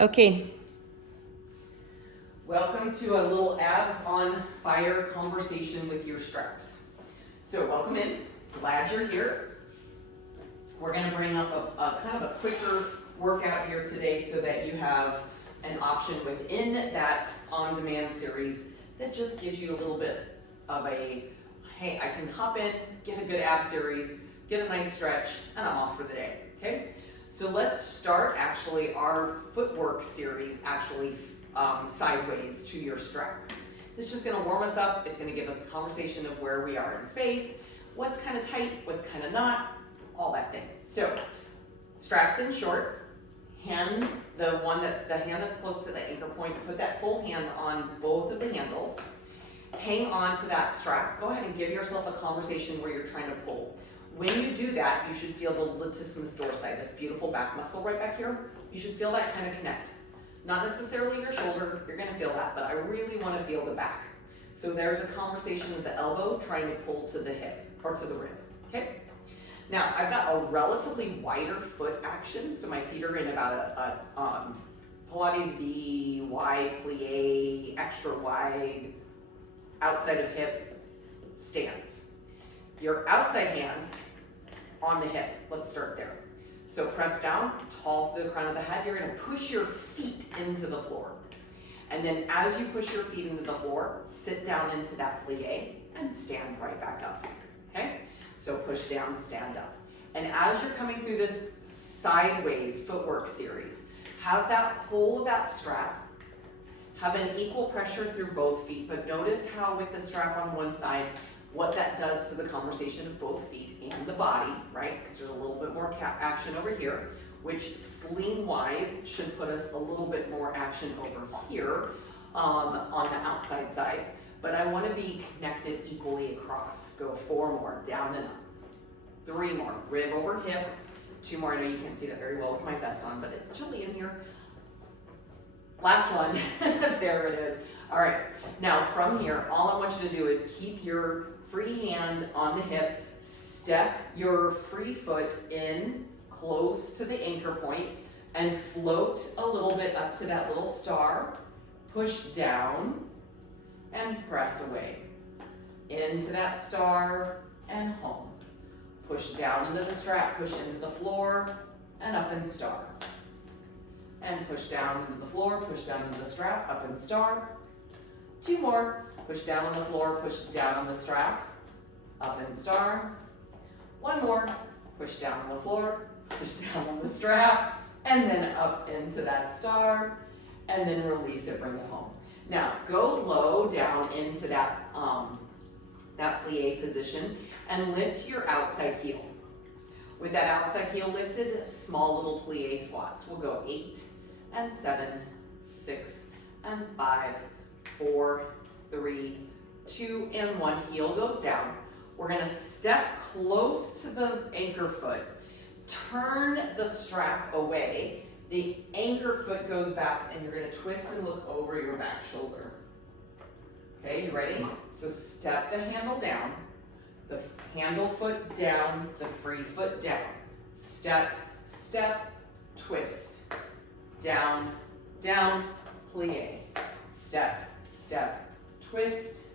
Okay. Welcome to a little abs on fire conversation with your straps. So welcome in, glad you're here. We're gonna bring up a kind of a quicker workout here today so that you have an option within that on-demand series that just gives you a little bit of a, hey, I can hop in, get a good ab series, get a nice stretch, and I'm off for the day, okay? So let's start actually our footwork series sideways to your strap. It's just gonna warm us up. It's gonna give us a conversation of where we are in space, what's kind of tight, what's kind of not, all that thing. So straps in short, hand, the hand that's close to the anchor point, put that full hand on both of the handles, hang on to that strap. Go ahead and give yourself a conversation where you're trying to pull. When you do that, you should feel the latissimus dorsi, this beautiful back muscle right back here. You should feel that kind of connect. Not necessarily your shoulder, you're gonna feel that, but I really wanna feel the back. So there's a conversation with the elbow trying to pull to the hip, or to the rib, okay? Now, I've got a relatively wider foot action, so my feet are in about a Pilates V, wide plie, extra wide, outside of hip stance. Your outside hand on the hip, let's start there. So press down, tall through the crown of the head, you're gonna push your feet into the floor. And then as you push your feet into the floor, sit down into that plie and stand right back up, okay? So push down, stand up. And as you're coming through this sideways footwork series, have that pull of that strap, have an equal pressure through both feet, but notice how with the strap on one side, what that does to the conversation of both feet and the body, right? Because there's a little bit more action over here, which sling-wise should put us a little bit more action over here on the outside side. But I want to be connected equally across. Go 4 more, down and up. 3 more, rib over hip. 2 more, I know you can't see that very well with my vest on, but it's chilly in here. Last one, there it is. All right, now from here, all I want you to do is keep your free hand on the hip, step your free foot in close to the anchor point, and float a little bit up to that little star, push down, and press away. Into that star, and home. Push down into the strap, push into the floor, and up and star. And push down into the floor, push down into the strap, up and star. 2 more, push down on the floor, push down on the strap, up and star. 1 more, push down on the floor, push down on the strap, and then up into that star, and then release it, bring it home. Now, go low down into that plie position and lift your outside heel. With that outside heel lifted, small little plie squats. We'll go 8 and 7, 6 and 5, 4, 3, 2, and 1. Heel goes down. We're gonna step close to the anchor foot, turn the strap away. The anchor foot goes back and you're gonna twist and look over your back shoulder. Okay, you ready? So step the handle down, the handle foot down, the free foot down. Step, step, twist. Down, down, plie. Step, step, twist.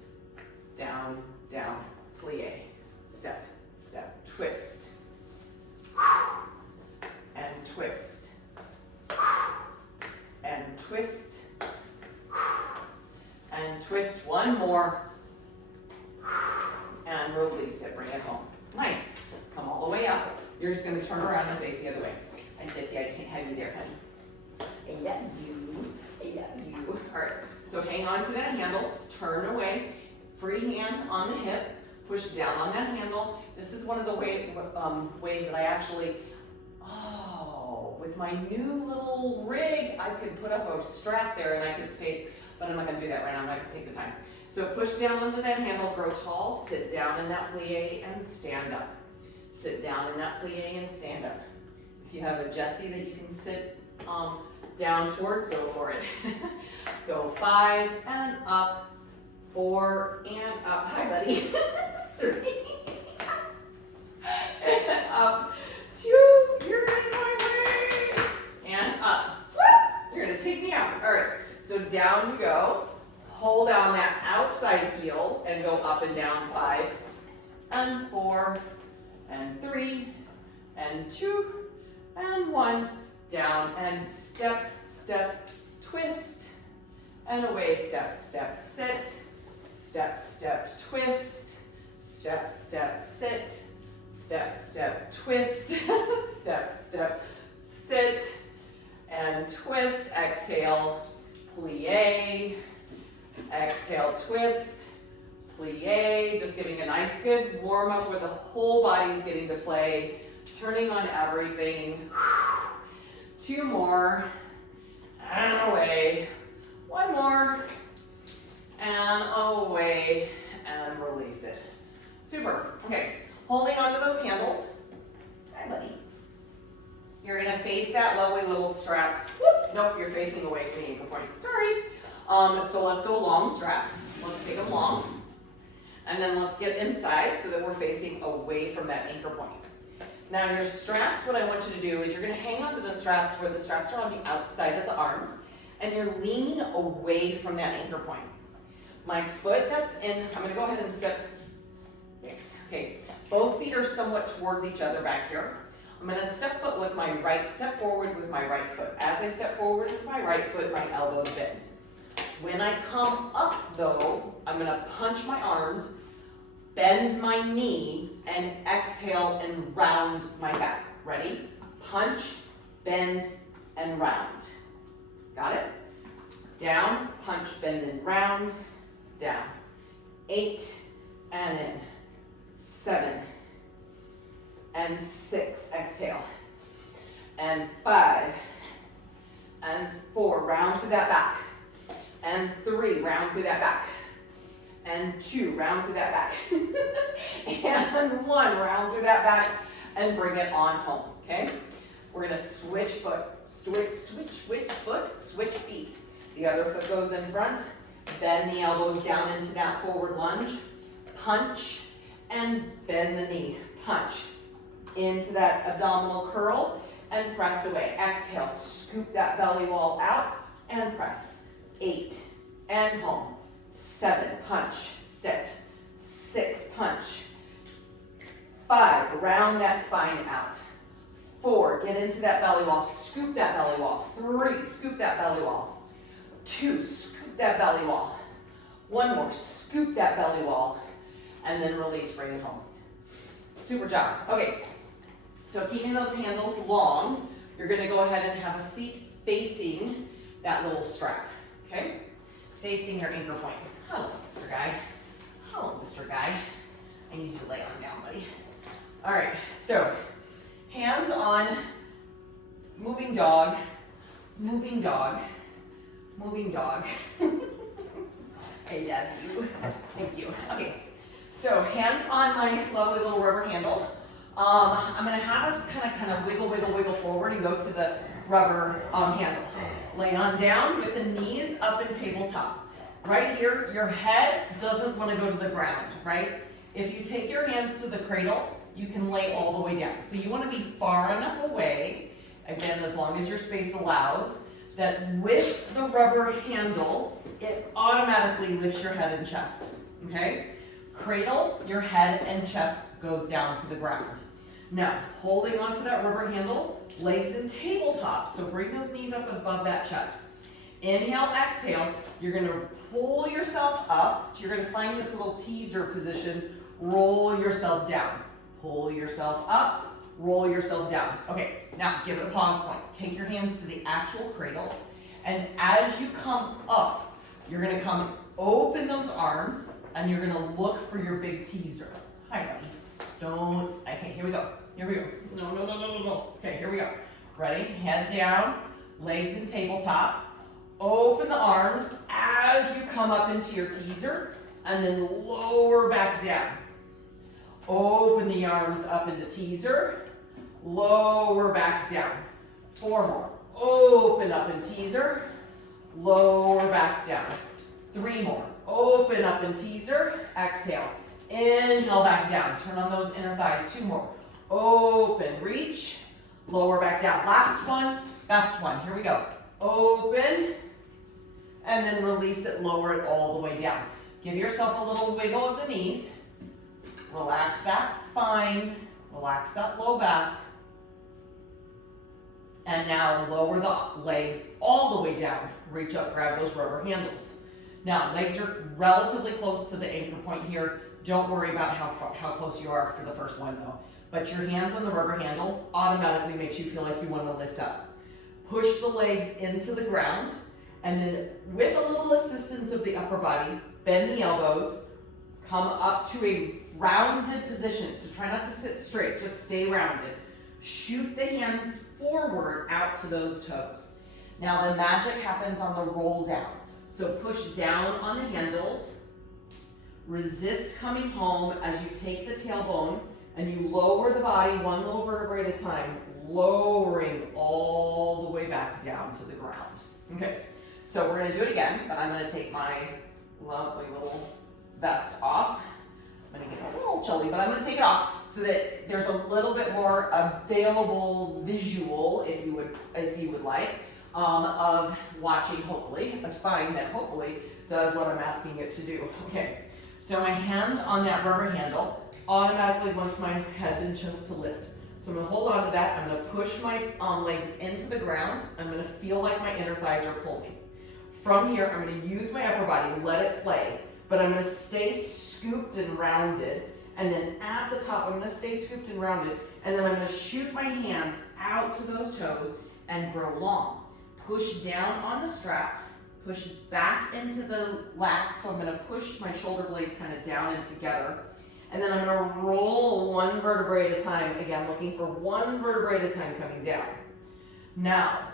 Down, down, plie. Step, step, twist. And twist. And twist. And twist. 1 more. And release it, bring it home. Nice. Come all the way up. You're just gonna turn around and face the other way. And say, I can't have you there, honey. I love you. I love you. All right, so hang on to that handle, turn away, free hand on the hip, push down on that handle. This is one of the ways that I actually, with my new little rig, I could put up a strap there and I could stay, but I'm not gonna do that right now, I'm not gonna take the time. So push down onto that handle, grow tall, sit down in that plie and stand up. Sit down in that plie and stand up. If you have a Jessie that you can sit down towards, go for it. Go 5 and up, 4 and up. Hi, buddy. 3 and up. 2. You're going my way. And up. You're gonna So down you go. Hold down that outside heel and go up and down 5 and 4 and 3 and 2 and 1. Down and step, step, twist, and away, step, step, sit, step, step, twist, step, step, sit, step, step, twist, step, step, sit, and twist. Exhale, plie, exhale, twist, plie. Just giving a nice good warm up where the whole body's getting to play, turning on everything. 2 more, and away. 1 more, and away, and release it. Super. Okay, holding onto those handles. Hi, buddy. You're gonna face that lovely little strap. Whoop. Nope, you're facing away from the ankle point. Sorry. So let's go long straps. Let's take them long. And then let's get inside so that we're facing away from that anchor point. Now your straps, what I want you to do is you're gonna hang onto the straps where the straps are on the outside of the arms, and you're leaning away from that anchor point. My foot that's in, I'm gonna go ahead and step, yes, okay. Both feet are somewhat towards each other back here. I'm gonna step forward with my right foot. As I step forward with my right foot, my elbows bend. When I come up though, I'm gonna punch my arms, bend my knee, and exhale and round my back. Ready? Punch, bend, and round. Got it? Down, punch, bend, and round. Down. 8, and in. 7, and 6, exhale. And 5, and 4, round through that back. And 3, round through that back. And 2, round through that back. And 1, round through that back, and bring it on home, okay? We're gonna switch foot, switch foot, switch feet. The other foot goes in front, bend the elbows down into that forward lunge, punch, and bend the knee, punch into that abdominal curl, and press away. Exhale, scoop that belly wall out, and press. 8, and home. 7, punch, sit. 6, punch. 5, round that spine out. 4, get into that belly wall, scoop that belly wall. 3, scoop that belly wall. 2, scoop that belly wall. 1 more, scoop that belly wall. And then release, bring it home. Super job. Okay, so keeping those handles long, you're gonna go ahead and have a seat facing that little strap, okay? Facing your anchor point. Hello, Mr. Guy. Hello, Mr. Guy. I need you to lay on down, buddy. All right, so hands on, moving dog, moving dog, moving dog. Hey, Dad, you. Thank you. Okay, so hands on my lovely little rubber handle. I'm gonna have us kind of wiggle forward and go to the rubber handle. Lay on down with the knees up in tabletop. Right here, your head doesn't want to go to the ground, right? If you take your hands to the cradle, you can lay all the way down. So you want to be far enough away, again, as long as your space allows, that with the rubber handle, it automatically lifts your head and chest, okay? Cradle, your head and chest goes down to the ground. Now, holding onto that rubber handle, legs in tabletop, so bring those knees up above that chest. Inhale, exhale, you're gonna pull yourself up, you're gonna find this little teaser position, roll yourself down. Pull yourself up, roll yourself down. Okay, now give it a pause point. Take your hands to the actual cradles, and as you come up, you're gonna come open those arms, and you're gonna look for your big teaser. Hi, buddy. Don't, okay, here we go. Here we go. No. Okay, here we go. Ready? Head down, legs in tabletop. Open the arms as you come up into your teaser, and then lower back down. Open the arms up into teaser, lower back down. 4 more. Open up in teaser, lower back down. 3 more. Open up in teaser, exhale. Inhale back down. Turn on those inner thighs. 2 more. Open, reach, lower back down. Last one, best one. Here we go. Open, and then release it, lower it all the way down. Give yourself a little wiggle of the knees. Relax that spine, relax that low back. And now lower the legs all the way down. Reach up, grab those rubber handles. Now, legs are relatively close to the anchor point here. Don't worry about how close you are for the first one though. But your hands on the rubber handles automatically makes you feel like you want to lift up. Push the legs into the ground, and then with a little assistance of the upper body, bend the elbows, come up to a rounded position. So try not to sit straight, just stay rounded. Shoot the hands forward out to those toes. Now the magic happens on the roll down. So push down on the handles, resist coming home as you take the tailbone and you lower the body one little vertebrae at a time, lowering all the way back down to the ground. Okay, so we're gonna do it again, but I'm gonna take my lovely little vest off. I'm gonna get a little chilly, but I'm gonna take it off so that there's a little bit more available visual, if you would like, of watching, hopefully, a spine that hopefully does what I'm asking it to do. Okay, so my hands on that rubber handle automatically wants my head and chest to lift. So I'm gonna hold on to that. I'm gonna push my legs into the ground. I'm gonna feel like my inner thighs are pulling. From here, I'm gonna use my upper body, let it play, but I'm gonna stay scooped and rounded. And then at the top, I'm gonna stay scooped and rounded, and then I'm gonna shoot my hands out to those toes and grow long. Push down on the straps, push back into the lats, so I'm gonna push my shoulder blades kind of down and together. And then I'm gonna roll one vertebrae at a time, again, looking for one vertebrae at a time coming down. Now,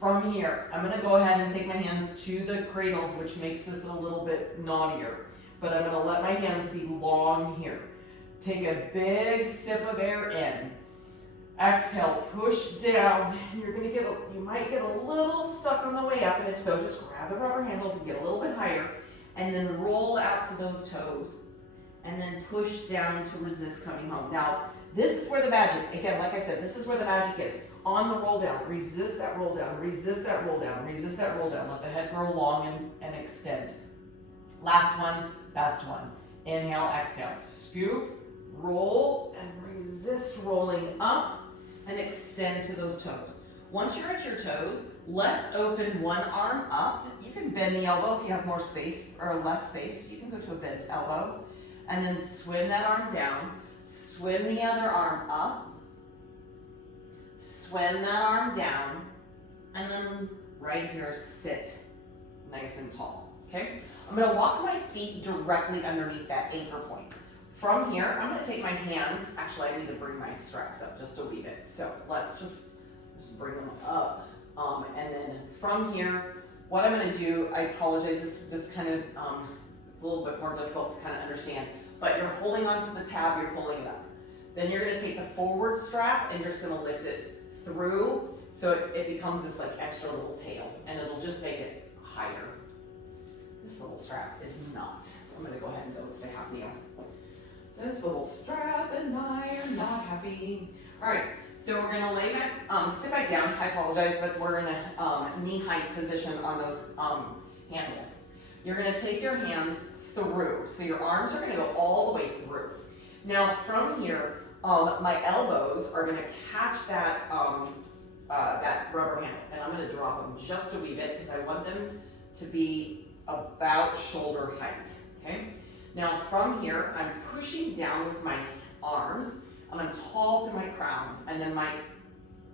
from here, I'm gonna go ahead and take my hands to the cradles, which makes this a little bit naughtier. But I'm gonna let my hands be long here. Take a big sip of air in. Exhale, push down. You might get a little stuck on the way up, and if so, just grab the rubber handles and get a little bit higher, and then roll out to those toes, and then push down to resist coming home. Now, this is where the magic, again, like I said, this is where the magic is. On the roll down, resist that roll down, resist that roll down, resist that roll down. Let the head grow long and extend. Last one, best one. Inhale, exhale, scoop, roll, and resist rolling up and extend to those toes. Once you're at your toes, let's open one arm up. You can bend the elbow if you have more space or less space. You can go to a bent elbow and then swim that arm down. Swim the other arm up. Swim that arm down. And then right here, sit nice and tall, okay? I'm gonna walk my feet directly underneath that anchor point. From here, I'm gonna take my hands, actually I need to bring my straps up just a wee bit. So let's just bring them up. And then from here, what I'm gonna do, I apologize, this kind of, it's a little bit more difficult to kind of understand, but you're holding onto the tab, you're pulling it up. Then you're gonna take the forward strap and you're just gonna lift it through, so it becomes this like extra little tail, and it'll just make it higher. This little strap is not. I'm gonna go ahead and go to the half kneel. This little strap and I are not happy. All right, so we're gonna lay back, sit back down. I apologize, but we're in a knee height position on those handles. You're gonna take your hands through. So your arms are gonna go all the way through. Now from here, my elbows are gonna catch that, that rubber handle, and I'm gonna drop them just a wee bit because I want them to be about shoulder height, okay? Now from here, I'm pushing down with my arms, and I'm tall through my crown, and then my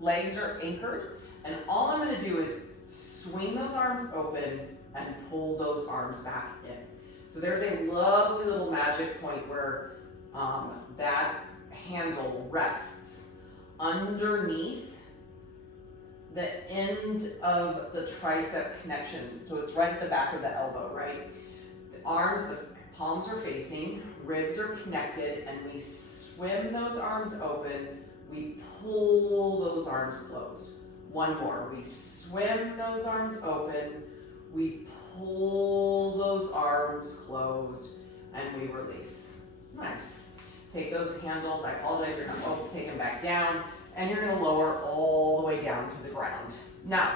legs are anchored, and all I'm gonna do is swing those arms open and pull those arms back in. So there's a lovely little magic point where that handle rests underneath the end of the tricep connection. So it's right at the back of the elbow, right? The arms, the palms are facing, ribs are connected, and we swim those arms open, we pull those arms closed. One more, we swim those arms open, we pull those arms closed, and we release. Nice. Take those handles, I apologize, you're gonna take them back down, and you're gonna lower all the way down to the ground. Now,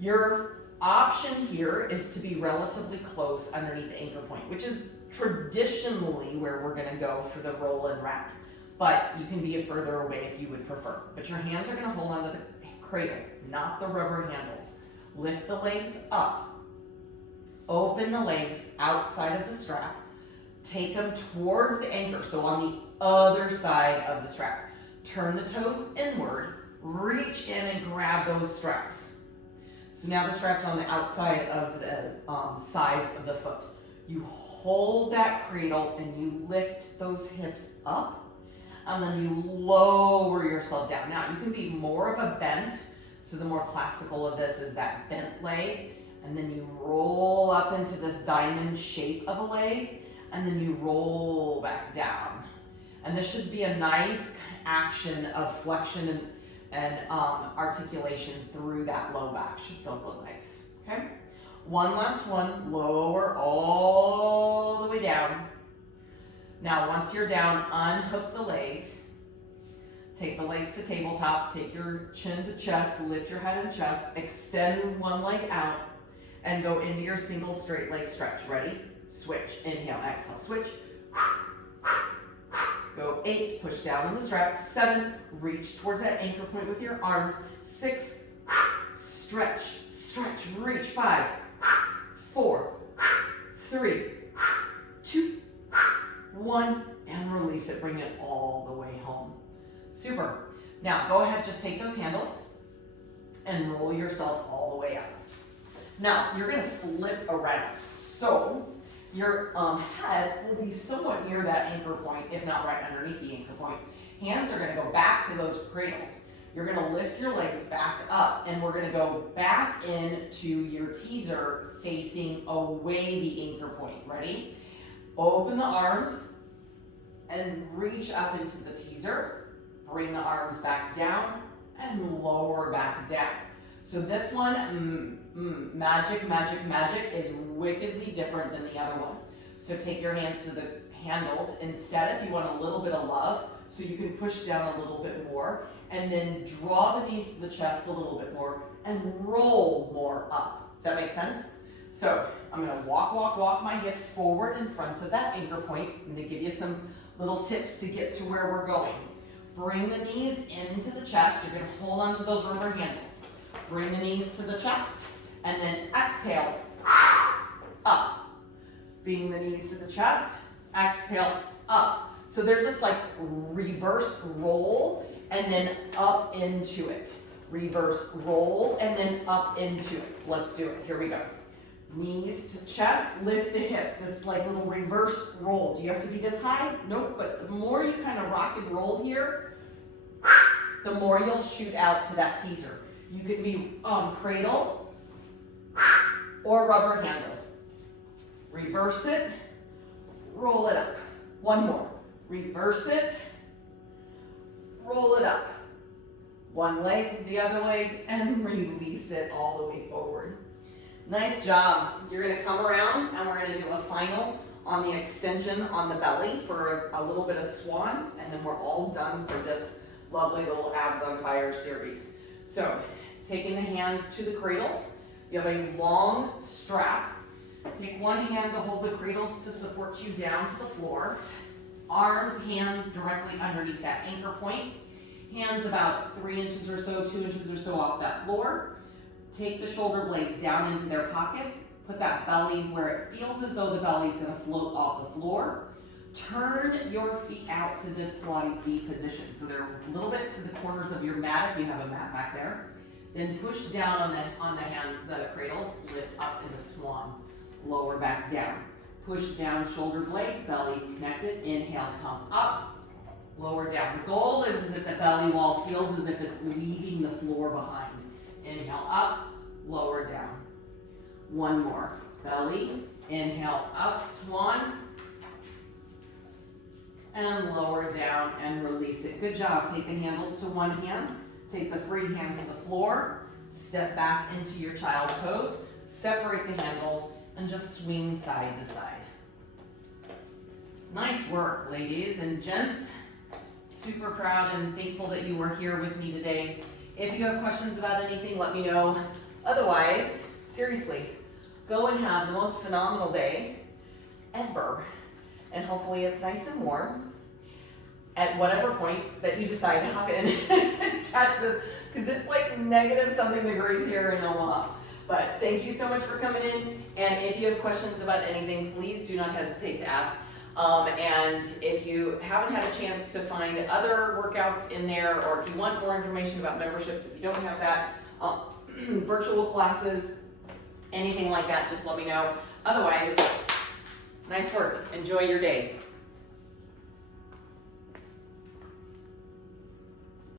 your option here is to be relatively close underneath the anchor point, which is traditionally where we're gonna go for the roll and wrap. But you can be further away if you would prefer. But your hands are gonna hold onto the cradle, not the rubber handles. Lift the legs up. Open the legs outside of the strap. Take them towards the anchor, so on the other side of the strap. Turn the toes inward, reach in and grab those straps. So now the strap's on the outside of the sides of the foot. You hold that cradle and you lift those hips up, and then you lower yourself down. Now you can be more of a bent, so the more classical of this is that bent leg, and then you roll up into this diamond shape of a leg, and then you roll back down. And this should be a nice action of flexion and articulation through that low back. Should feel real nice, okay? One last one, lower all the way down. Now once you're down, unhook the legs. Take the legs to tabletop, take your chin to chest, lift your head and chest, extend one leg out, and go into your single straight leg stretch. Ready? Switch, inhale, exhale, switch. Go 8, push down on the strap. 7, reach towards that anchor point with your arms. 6, stretch, stretch, reach. 5, 4, 3, 2, 1, and release it. Bring it all the way home. Super. Now go ahead, just take those handles and roll yourself all the way up. Now you're gonna flip around. So your head will be somewhat near that anchor point, if not right underneath the anchor point. Hands are gonna go back to those cradles. You're gonna lift your legs back up, and we're gonna go back into your teaser facing away the anchor point. Ready? Open the arms and reach up into the teaser. Bring the arms back down and lower back down. So this one, magic, magic, magic, is wickedly different than the other one. So take your hands to the handles. Instead, if you want a little bit of love, so you can push down a little bit more, and then draw the knees to the chest a little bit more, and roll more up. Does that make sense? So I'm gonna walk my hips forward in front of that anchor point. I'm gonna give you some little tips to get to where we're going. Bring the knees into the chest. You're gonna hold on to those rubber handles. Bring the knees to the chest, and then exhale, up. Bring the knees to the chest, exhale, up. So there's this like reverse roll, and then up into it. Reverse roll, and then up into it. Let's do it, here we go. Knees to chest, lift the hips. This like little reverse roll. Do you have to be this high? Nope, but the more you kind of rock and roll here, the more you'll shoot out to that teaser. You can be cradle or rubber handle. Reverse it, roll it up. One more. Reverse it, roll it up. One leg, the other leg, and release it all the way forward. Nice job. You're gonna come around and we're gonna do a final on the extension on the belly for a little bit of swan, and then we're all done for this lovely little abs on fire series. So, taking the hands to the cradles, you have a long strap. Take one hand to hold the cradles to support you down to the floor. Arms, hands directly underneath that anchor point. Hands about 3 inches or so, 2 inches or so off that floor. Take the shoulder blades down into their pockets. Put that belly where it feels as though the belly's gonna float off the floor. Turn your feet out to this Pilates V position. So they're a little bit to the corners of your mat if you have a mat back there. Then push down on the cradles, lift up into swan. Lower back down. Push down shoulder blades, belly's connected. Inhale, come up. Lower down. The goal is that the belly wall feels as if it's leaving the floor behind. Inhale up, lower down. One more. Belly, inhale up, swan. And lower down and release it. Good job. Take the handles to one hand. Take the free hand to the floor. Step back into your child pose. Separate the handles and just swing side to side. Nice work, ladies and gents. Super proud and thankful that you were here with me today. If you have questions about anything, let me know. Otherwise, seriously, go and have the most phenomenal day ever. And hopefully it's nice and warm at whatever point that you decide to hop in and catch this, because it's like negative something degrees here in Omaha. But thank you so much for coming in, and if you have questions about anything, please do not hesitate to ask. And if you haven't had a chance to find other workouts in there, or if you want more information about memberships, if you don't have that, virtual classes, anything like that, just let me know. Otherwise, nice work. Enjoy your day.